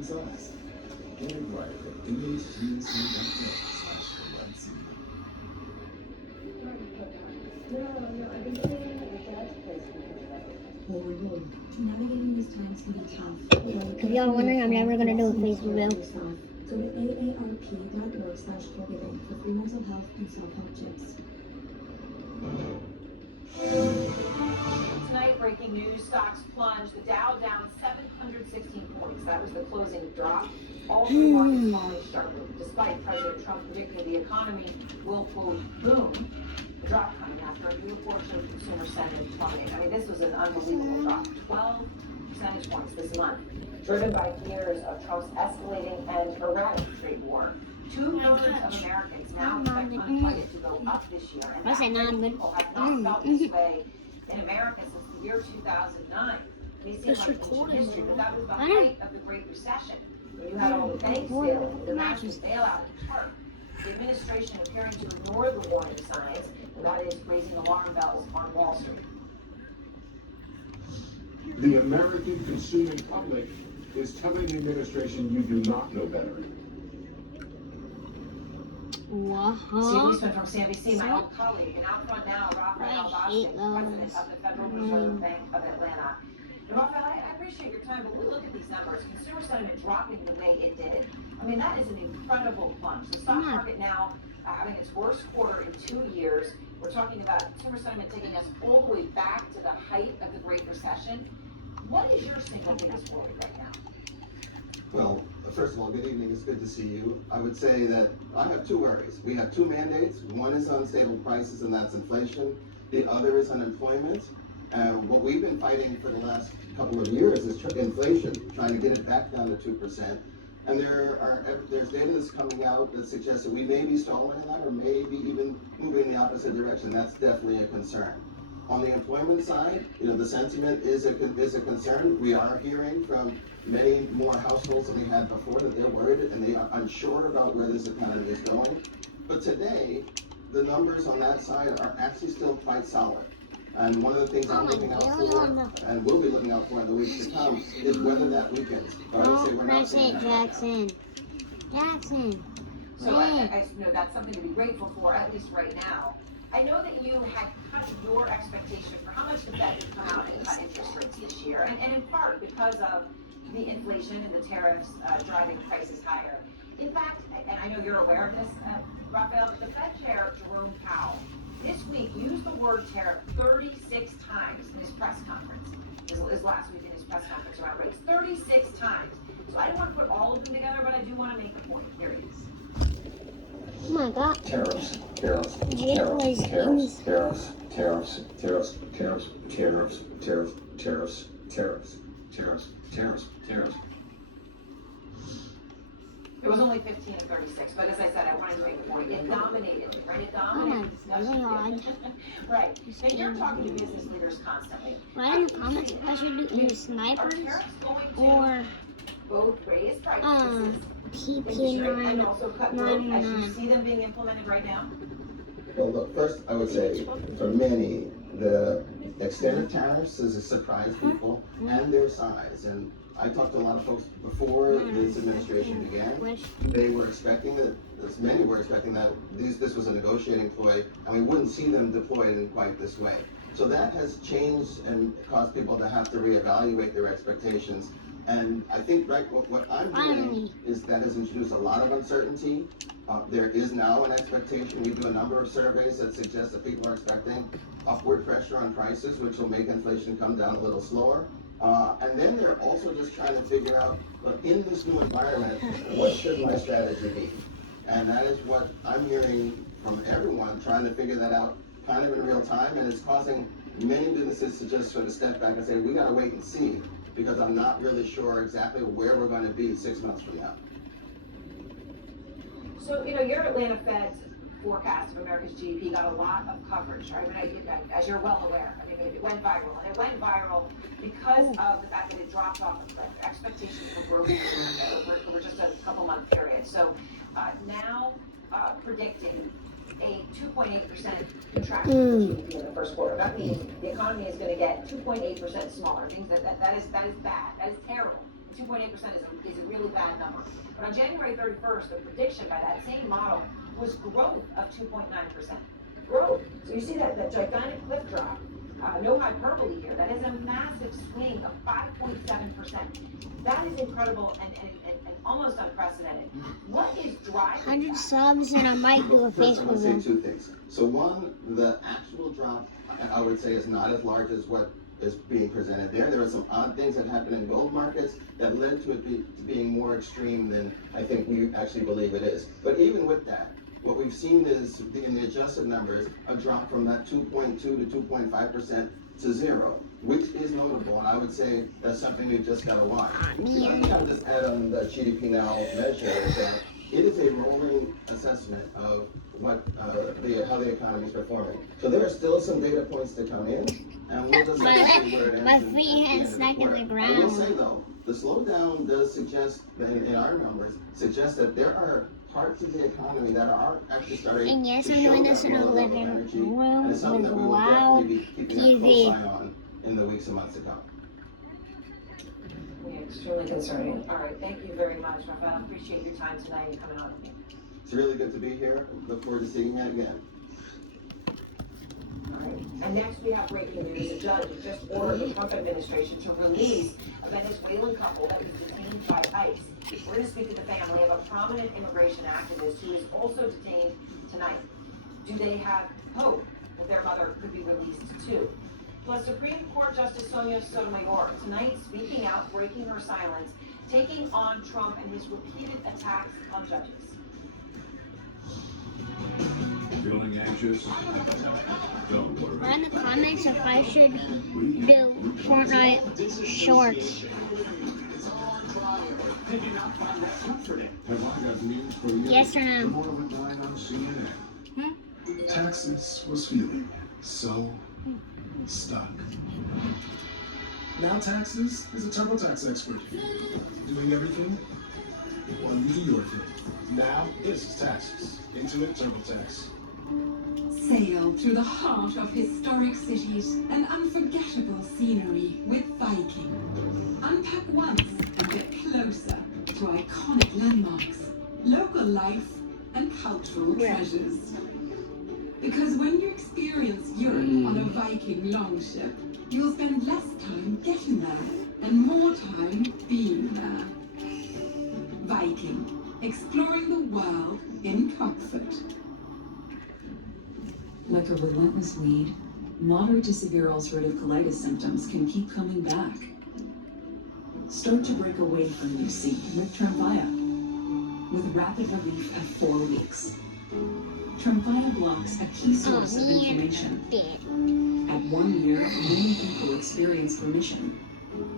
and size. Get it right at nhgc.com/currency. Navigating these times can be tough. If y'all are wondering, I'm never gonna do a face reveal. So with aarp.org/co-giving for free mental health and self-help tips. Tonight, breaking news, stocks plunged. The Dow down 716 points. That was the closing drop. All three markets falling sharply, despite President Trump predicting the economy will, quote, boom. The drop coming after a new report showed consumer sentiment plummeting. I mean, this was an unbelievable drop. 12 percentage points this month, driven by fears of Trump's escalating and erratic trade war. 2/3 of Americans now expect unemployment to go up this year, and that many people have not felt this way in America since the year 2009. May seem like ancient history, but that was the height of the Great Recession. When you had all the banks failing, the massive bailout at the heart. The administration appearing to ignore the warning signs, and that is raising alarm bells on Wall Street. The American consuming public is telling the administration you do not know better. Steve Eastman from CNBC, my old colleague, and out front now, Rafael Vazquez, president of the Federal Reserve Bank of Atlanta. And Rafael, I appreciate your time, but we look at these numbers. Consumer sentiment dropping the way it did. I mean, that is an incredible plunge. The stock market now having its worst quarter in 2 years. We're talking about consumer sentiment taking us all the way back to the height of the Great Recession. What is your single biggest worry right now? Well, first of all, good evening. It's good to see you. I would say that I have two worries. We have two mandates. One is unstable prices, and that's inflation. The other is unemployment. What we've been fighting for the last couple of years is inflation, trying to get it back down to 2%. And there's data that's coming out that suggests that we may be stalling that, or maybe even moving in the opposite direction. That's definitely a concern. On the employment side, the sentiment is a concern. We are hearing from many more households than we had before that they're worried and they are unsure about where this economy is going. But today, the numbers on that side are actually still quite solid. And one of the things I'm looking out for, and will be looking out for in the weeks to come, is whether that weakens. I would say we're not seeing that Jackson. So I know that's something to be grateful for, at least right now. I know that you had cut your expectation for how much the Fed would come out and cut interest rates this year, and in part because of the inflation and the tariffs driving prices higher. In fact, and I know you're aware of this, Rafael, the Fed Chair, Jerome Powell, this week used the word tariff 36 times in his press conference, his last week in his press conference around rates, 36 times. So I don't want to put all of them together, but I do want to make the point. Here it is. Oh my God. Tariffs. It was only 15 and 36, but as I said, I wanted to make the point. It dominated, right? It dominated discussion. Right. And you're talking to business leaders constantly. Write in the comments if I should do either snipers or both raise prices PP999. and also cut growth as you see them being implemented right now? Well, look, first I would say for many, the extent of tariffs is a surprise people and their size. And I talked to a lot of folks before this administration began. They were expecting that, as many were expecting that this was a negotiating ploy, and we wouldn't see them deployed in quite this way. So that has changed and caused people to have to reevaluate their expectations. And I think what I'm doing is that has introduced a lot of uncertainty. There is now an expectation. We do a number of surveys that suggest that people are expecting upward pressure on prices, which will make inflation come down a little slower. And then they're also just trying to figure out, look, in this new environment, what should my strategy be? And that is what I'm hearing from everyone, trying to figure that out kind of in real time. And it's causing many businesses to just sort of step back and say, we got to wait and see, because I'm not really sure exactly where we're going to be 6 months from now. So, your Atlanta Fed's forecast of America's GDP got a lot of coverage, right? As you're well aware, it went viral. And it went viral because of the fact that it dropped off a cliff. Expectations for growth over just a couple-month period. So now predicting a 2.8% contraction in GDP in the first quarter. That means the economy is going to get 2.8% smaller. Things that is bad. That is terrible. 2.8% is a really bad number. But on January 31st, the prediction by that same model was growth of 2.9%. Growth. So you see that gigantic cliff drop. No hyperbole here. That is a massive swing of 5.7%. That is incredible and almost unprecedented. What is driving 100 that? subs and I might do a First, I want Facebook to say one. two things. So one, the actual drop, I would say, is not as large as what is being presented there. There are some odd things that happen in gold markets that led to it to being more extreme than I think we actually believe it is. But even with that, what we've seen is, in the adjusted numbers, a drop from that 2.2 to 2.5% to zero, which is notable, and I would say that's something we've just got to watch. I think I'll just add on the GDP Now measure that it is a rolling assessment of what how the economy is performing. So there are still some data points to come in, and we'll just have to see where it ends. My at the feet end had of the stuck in quarter. the I will ground. say though, the slowdown does suggest, in our numbers, suggest that there are parts of the economy that are actually starting And yes, to I'm show doing that this in a lower level living energy, room and it's something with that we will loud definitely be keeping a TV. close eye on in the weeks and months to come. Yeah, extremely concerning. All right, thank you very much, Rafael. I appreciate your time tonight and coming on with me. It's really good to be here. Look forward to seeing you again. All right. And next we have breaking news. A judge has just ordered the Trump administration to release a Venezuelan couple that was detained by ICE. We're going to speak to the family of a prominent immigration activist who is also detained tonight. Do they have hope that their mother could be released too? Plus, Supreme Court Justice Sonia Sotomayor tonight speaking out, breaking her silence, taking on Trump and his repeated attacks on judges. Feeling anxious? Don't worry. Write in the comments if I should do Fortnite shorts. Have I got news for you? Yes or no? More of a line on CNN. Texas was feeling so stuck. Now Taxes is a TurboTax expert. Doing everything while you do your thing. Now this is Taxes. Intimate TurboTax. Sail through the heart of historic cities and unforgettable scenery with Viking. Unpack once and get closer to iconic landmarks, local life, and cultural treasures. Because when you experience Europe on a Viking longship, you'll spend less time getting there and more time being there. Viking, exploring the world in comfort. Like a relentless weed, moderate to severe ulcerative colitis symptoms can keep coming back. Start to break away from UC with Tremfya, with rapid relief at 4 weeks. Tremfya blocks a key source of inflammation. At 1 year, many people experienced remission,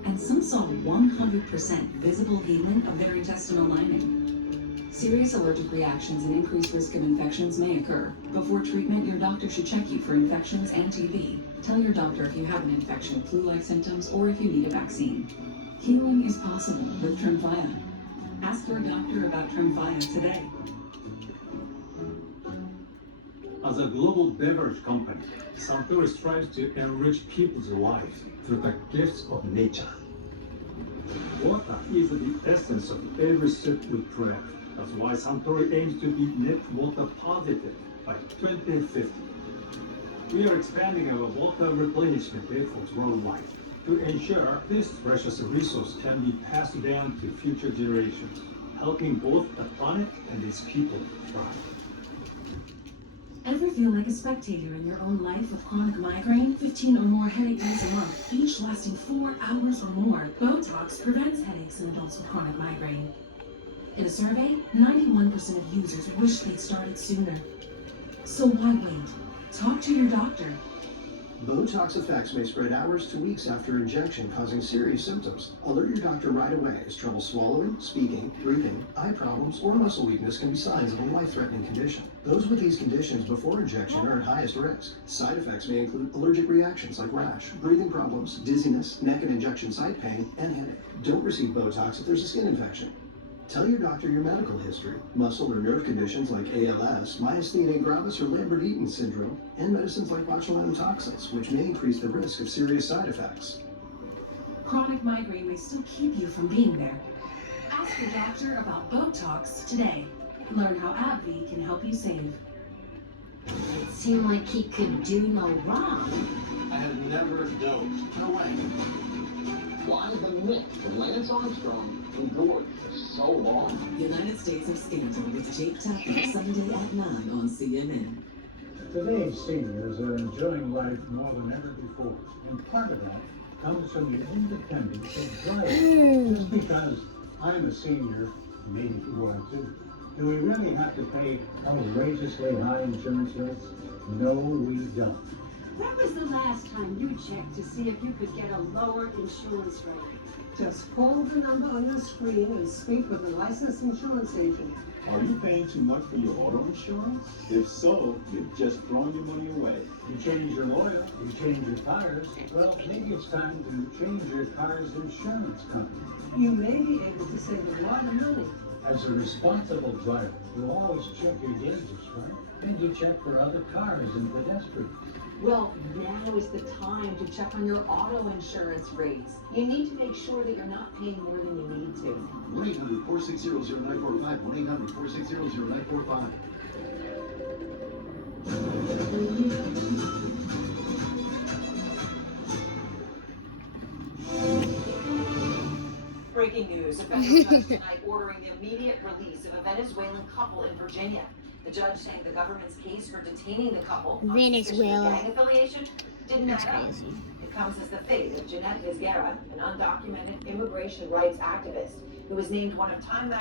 and some saw 100% visible healing of their intestinal lining. Serious allergic reactions and increased risk of infections may occur. Before treatment, your doctor should check you for infections and TB. Tell your doctor if you have an infection, flu-like symptoms, or if you need a vaccine. Healing is possible with Tremfya. Ask your doctor about Tremfya today. As a global beverage company, Suntory strives to enrich people's lives through the gifts of nature. Water is the essence of every sip we drink. That's why Suntory aims to be net water positive by 2050. We are expanding our water replenishment efforts worldwide to ensure this precious resource can be passed down to future generations, helping both the planet and its people thrive. Ever feel like a spectator in your own life with chronic migraine? 15 or more headache days a month, each lasting 4 hours or more. Botox prevents headaches in adults with chronic migraine. In a survey, 91% of users wish they'd started sooner. So why wait? Talk to your doctor. Botox effects may spread hours to weeks after injection, causing serious symptoms. Alert your doctor right away, as trouble swallowing, speaking, breathing, eye problems, or muscle weakness can be signs of a life-threatening condition. Those with these conditions before injection are at highest risk. Side effects may include allergic reactions like rash, breathing problems, dizziness, neck and injection site pain, and headache. Don't receive Botox if there's a skin infection. Tell your doctor your medical history, muscle or nerve conditions like ALS, myasthenia gravis or Lambert-Eaton syndrome, and medicines like botulinum toxins, which may increase the risk of serious side effects. Chronic migraine may still keep you from being there. Ask your doctor about Botox today. Learn how AbbVie can help you save. It seemed like he could do no wrong. I have never doped. No way. Why the myth of Lance Armstrong endured for so long? United States of Scandal with Jake Tapper, Sunday at 9 on CNN. Today's seniors are enjoying life more than ever before, and part of that comes from the independence of driving. Just because I'm a senior, maybe you are too, do we really have to pay outrageously high insurance rates? No, we don't. When was the last time you checked to see if you could get a lower insurance rate? Just call the number on your screen and speak with a licensed insurance agent. Are you paying too much for your auto insurance? If so, you're just throwing your money away. You change your oil, you change your tires, well, maybe it's time to change your car's insurance company. You may be able to save a lot of money. As a responsible driver, you always check your gauges, right? Then you check for other cars and pedestrians. Well, now is the time to check on your auto insurance rates. You need to make sure that you're not paying more than you need to. 1-800-460-0945. 1-800-460-0945. Breaking news, a federal judge tonight ordering the immediate release of a Venezuelan couple in Virginia. The judge saying the government's case for detaining the couple on Venezuela. suspicion of gang affiliation didn't That's add up. crazy. It comes as the fate of Jeanette Vizguera, an undocumented immigration rights activist who was named one of Time